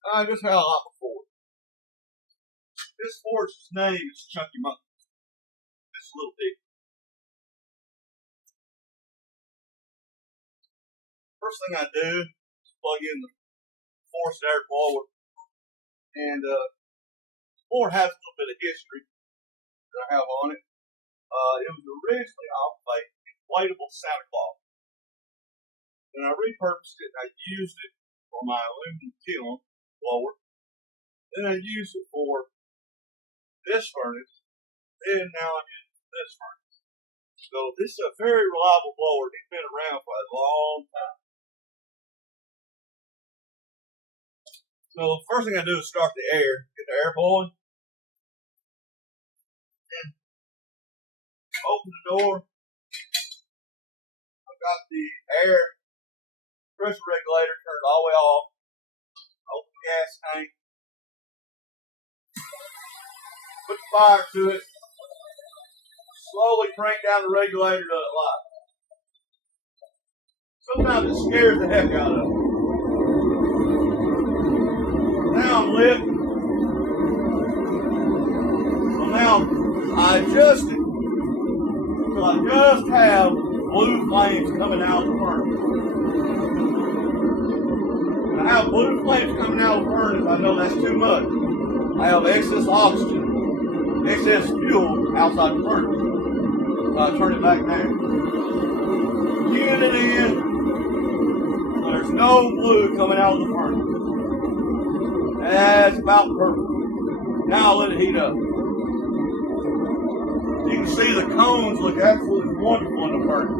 I just had a lot before. This horse's name is Chunky Monkey. This little pig. First thing I do is plug in the forced air blower. And the board has a little bit of history that I have on it. It was originally off of a inflatable Santa Claus. Then I repurposed it and I used it for my aluminum kiln blower. Then I used it for this furnace. Then now I'm using it for this furnace. So this is a very reliable blower. It's been around for a long time. So the first thing I do is start the air, get the air blowing. Then open the door. I've got the air pressure regulator turned all the way off. Open the gas tank. Put the fire to it. Slowly crank down the regulator to the light. Sometimes it scares the heck out of me. Now I'm lit. So now I adjust it until I just have blue flames coming out of the furnace. When I have blue flames coming out of the furnace, I know that's too much. I have excess oxygen, excess fuel outside the furnace. So I turn it back down. Keying it in. So there's no blue coming out of the furnace. That's about perfect. Now I'll let it heat up. You can see the cones look absolutely wonderful in the furnace.